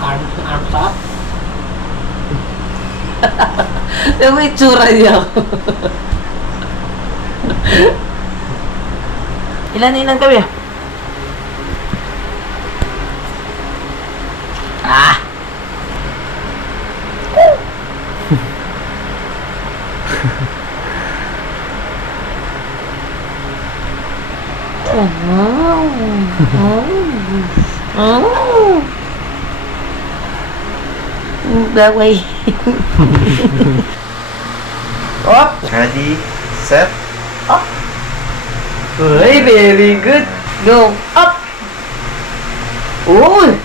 Arms up. Yung may tsura niya. Ilan kami? Ah! That way. Up. Ready, set, Up. Uy, very good. Go. Up. Uy.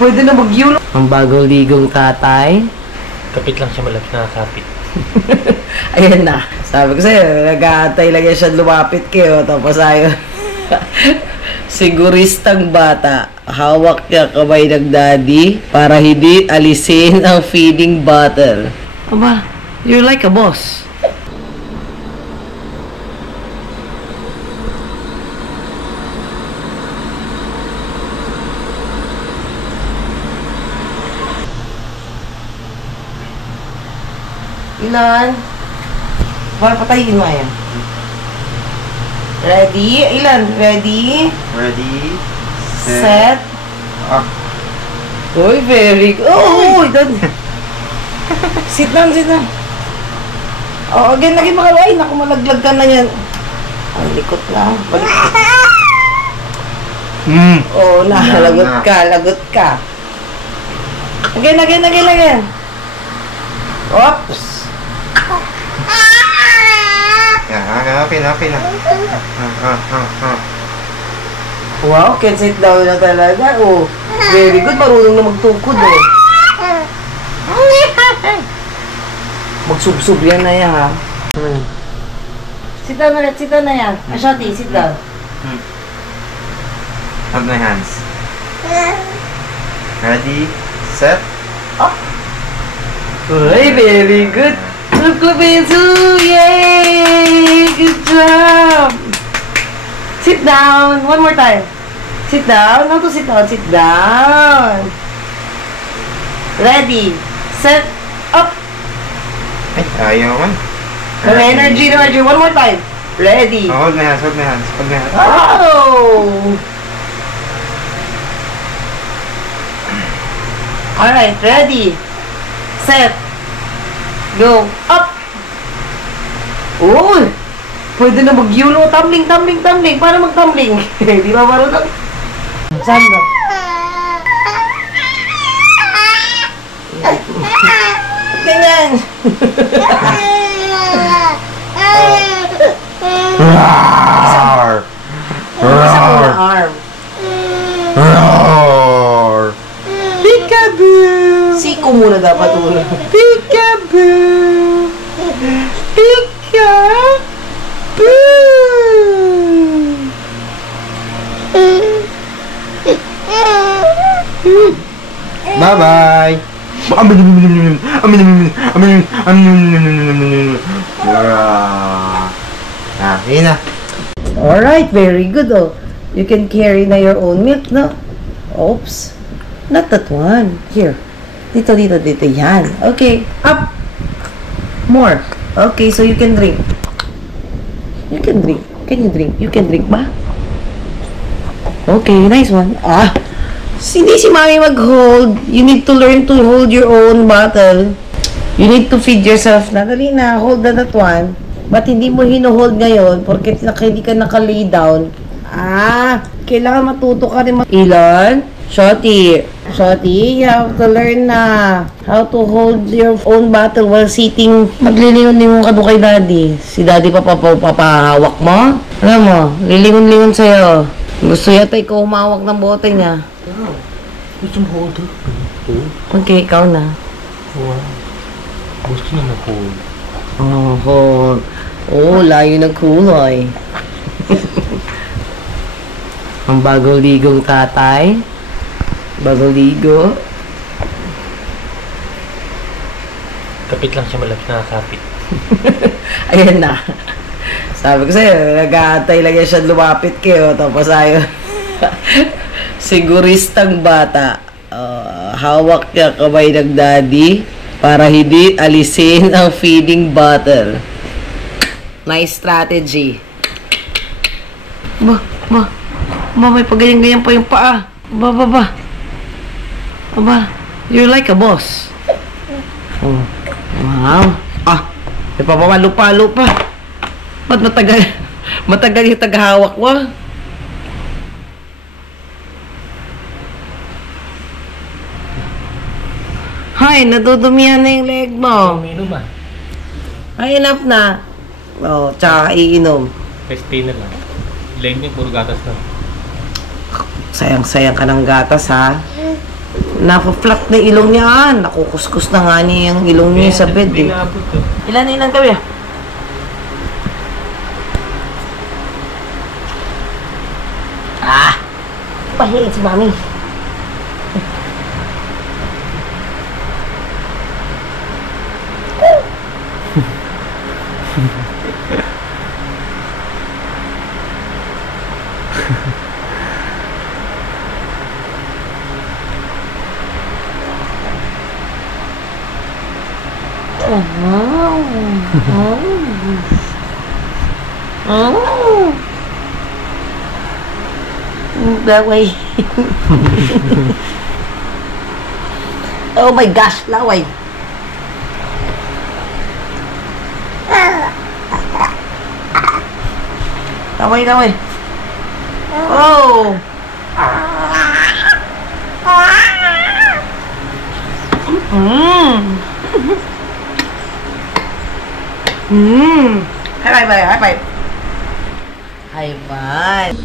Pwede na mag-yulo. Ang bagong ligong tatay. Kapit lang siya, malapit nakakapit. Ayan na. Sabi ko sa'yo, nag-aantay lang yan siya lumapit kayo. Tapos ayaw. Siguristang bata. Hawak niya kamay ng daddy para hindi alisin ang feeding bottle. Aba, you're like a boss. Ilan? Para patayin mo yan. Ready? Ilan? Ready? ready, Set. up. Uy, very good. Oh, doon. Sit down, sit down. Oh, again, lagi mga ay, naku, malaglag ka na yan. Ang likot na. Balik. Oh, lagot ka. Again. Oops. Happy na. Wow, can sit down na talaga. Oh, very good. Marunong na magtukod, oh. Magsubsub yan na yan, ha? Sit down na yan. Ashati, sit down. Hold my hands. Ready, set, Up. Uy, very good. Look, Benzu! Yay! Good job! Sit down. One more time. Sit down. How to sit down? Sit down. Ready. Set. Up. ay, ayaw man. No energy. One more time. Ready. Oh, hold my hands. Oh! Alright, ready. Set. Go. Up. Uy! Pwede na mag-yulo. Tumbling. Para mag-tumbling. Di ba marunong? Saan ba? Ganyan. Roar! Isa mo na arm. Roar! Peekaboo! Siko muna dapat ulo. Peekaboo! Peekaboo! Bye-bye! Yun na. Alright, very good, oh. You can carry na your own milk, no? Oops. Not that one. Here. Dito. Yan. Okay. Up. More. Okay, so you can drink. You can drink. Can you drink? You can drink ba? Okay, nice one. Ah. Hindi si mami mag-hold. You need to learn to hold your own bottle. You need to feed yourself na. Dali na. Hold na that one. Ba't hindi mo hino-hold ngayon? Porque hindi ka naka-lay down. Ah. Kailangan matuto ka rin. Ilan? Shorty, you have to learn na how to hold your own bottle while sitting. Maglilingon-lingon ka doon kay daddy. Si daddy papahawak mo. Alam mo, lilingon-lingon sa'yo. Gusto yata ikaw humawak ng bote niya. Gusto mo hold her? Okay, ikaw na. Wow. Gusto niya mag-hold. Oh, layo ng kulay. Ang bagong ligong tatay. Bagong ligo. Kapit lang siya, malapit nakakapit. Ayan na. Sabi ko sa'yo, nag-aantay lang yan siya lumapit kayo. Tapos ayaw. Siguristang bata. hawak niya kamay ng daddy para hindi alisin ang feeding bottle. Nice strategy. Ba, may pagaling-ganyan pa yung paa. Ba. Aba, you're like a boss. Oh, wow. May papamalo-palo pa. Ba't matagal yung taghawak mo? Hay, nadudumihan na yung leg mo. Uminom ah. Ay, enough na. Oh, tsaka iinom. Restay na lang. Leg niya, puro gatas na. Sayang-sayang ka ng gatas, ha? Naka-flat na ilong niya, nakukuskus na nga niya yung ilong niya sa bed, eh. Ilan kami, ah? Pahiin si Mami. Laway. Oh my gosh, laway. Laway. Oh. High five. High five.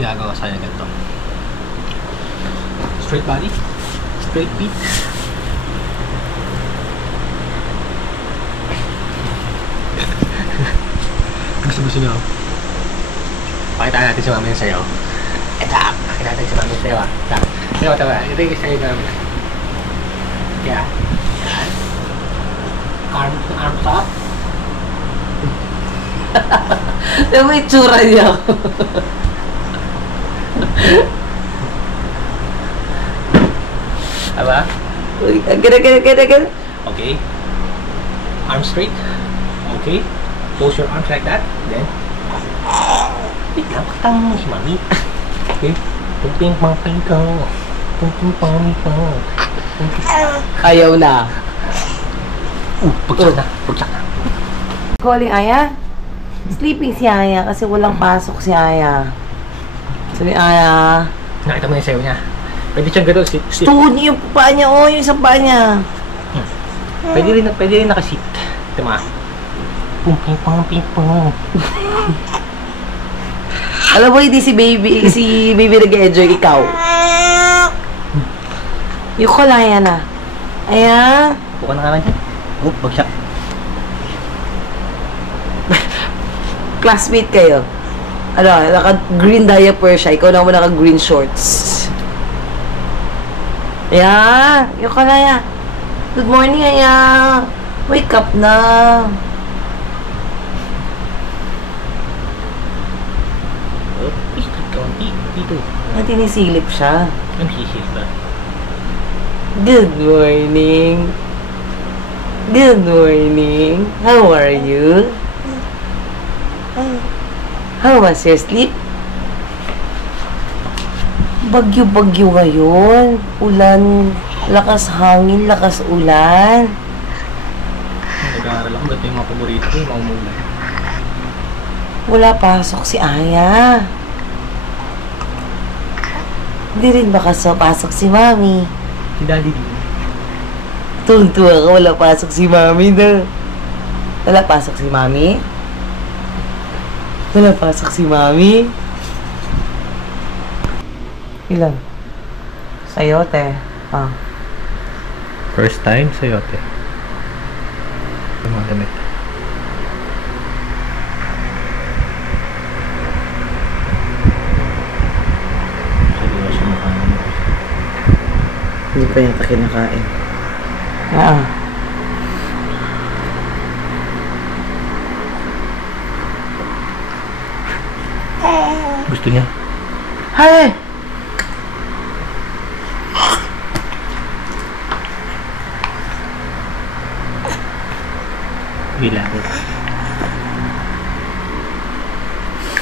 Gagawa sa'yo ganito. Straight body, straight feet. Gusto nyo? Pakita natin si Mami yung sayo. Pakita natin si Mami yung sayo, Tawa. Ito yung sayo namin. Kaya, yan. Arms up. Yung may tsura niya. Aba? Again. Okay. Arms straight. Okay. Close your arms like that. Then, wait lang, pakitang mo si Mami. Okay. Tunting pang ko. Ayaw na. Pagsak na. Calling Aya? Sleeping si Aya kasi walang pasok si Aya. Sabi Aya. Nakita mo yung sayo niya. Pwede siyang gano'n. Tuhod niya yung paa niya. Oh, yung isang paa niya. Pwede rin nakasit. Ito ma. Ping-pong. Alam mo, hindi si baby nag-enjoy, ikaw. Yung call Aya na. Aya? Buka na nga lang dyan. Bagsak. Classmate kayo. Naka-green diaper siya. Ikaw naman naka-green shorts. Aya, yung call Aya. Good morning, Aya. Wake up na. Dito. Tinisilip siya. Ang hisis ba? Good morning. How are you? How was your sleep? Bagyo-bagyo ngayon. Ulan. Lakas hangin, lakas ulan. Nag-aaral ako. Ba't yung mga paborito ko? Yung mga umulan. Wala pasok si Aya. Hindi rin makasapasok si Mami. Si Daddy. Tuwang-tuwa ka, wala pasok si Mami na. Wala pasok si Mami? Wala pasok si Mami? Ilan? Sayote. Ah. First time sa yote. Yung mga damit. Seryoso mo ka naman. Hindi pa yata kinakain. Ah. Gusto niya? Hay! Gila.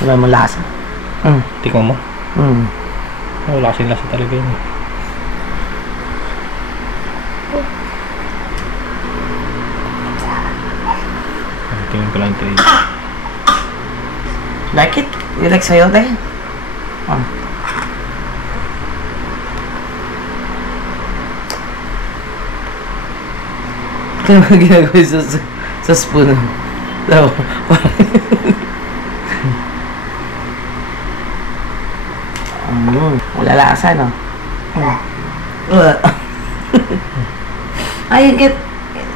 Wala mo lasa. Tikman mo? Wala kasing lasa talaga yun. Tingnan ko lang ito eh. Like it? You like sayote? Kaya mga ginagawa sa spoon. So, wala lasa, no? Ay, get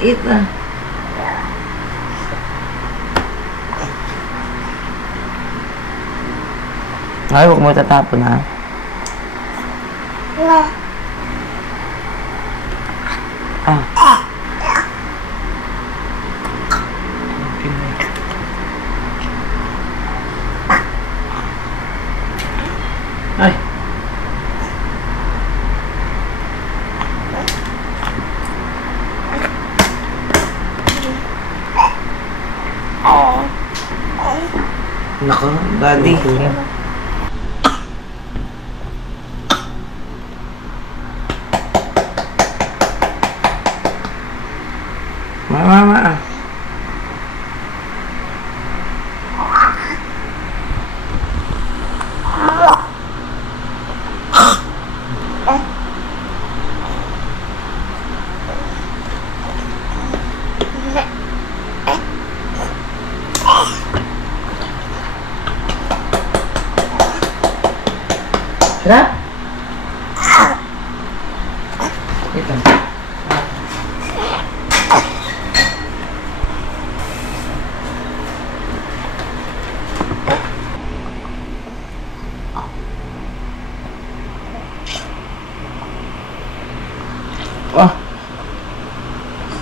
it na. Ay, huwag mo tatapon, ha? Ay. Nako, Daddy. Mama. Sarap? Ito.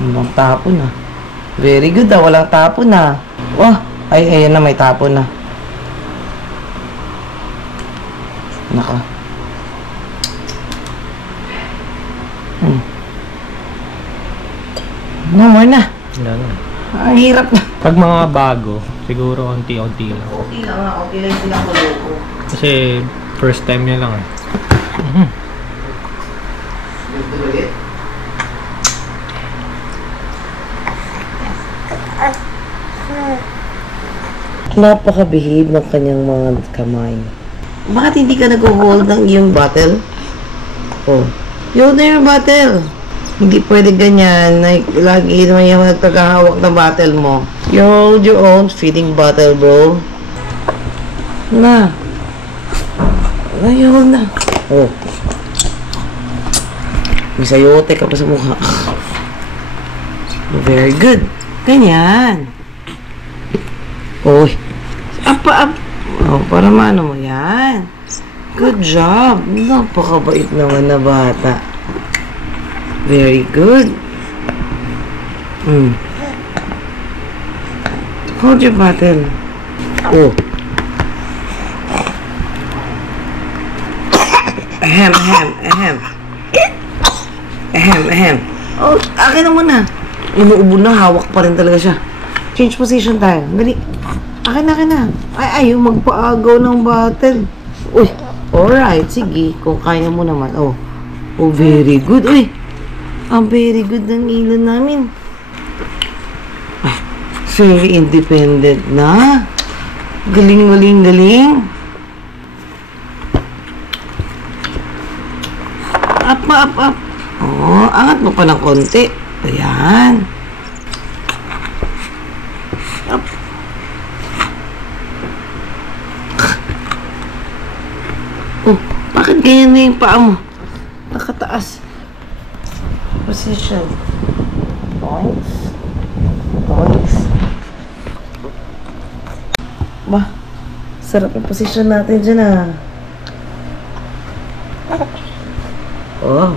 Walang tapon ah. Very good ah, walang tapon ah. Ay, ayan na, may tapon na. Naka. No more na. Wala na. Ang hirap na. Pag mga bago, siguro unti-unti lang. Okay lang nga, okay lang silang kuloko. Kasi first time niya lang eh. Napaka-behave ng kanyang mga kamay. Bakit hindi ka nag-hold ng iyong bottle? Oh. Hold na yung bottle. Hindi pwede ganyan. Lagi naman yung nagkakahawak na bottle mo. You hold your own feeding bottle, bro. Na. You hold na. Oh. May sayote ka pa sa mukha. Very good. Ganyan. Uy. Oh, para maano mo yan. Good job. Napakabait naman na bata. Very good. Hold your bottle. Oh. Ahem. Oh, akin na muna. Inuubo na, hawak pa rin talaga siya. Change position tayo. Dali. Akin na. Ay, yung magpaagaw ng bottle. Uy, alright. Sige, kung kaya mo naman. Oh, very good. Uy, very good ng ilon namin. Very independent na. Galing. Up, up, up. Oh, angat mo pa ng konti. Ayan. Up. Oh, bakit ganyan na yung paa mo? Nakataas. Position. Points. Points. Ba, sarap yung position natin dyan ah. Oh,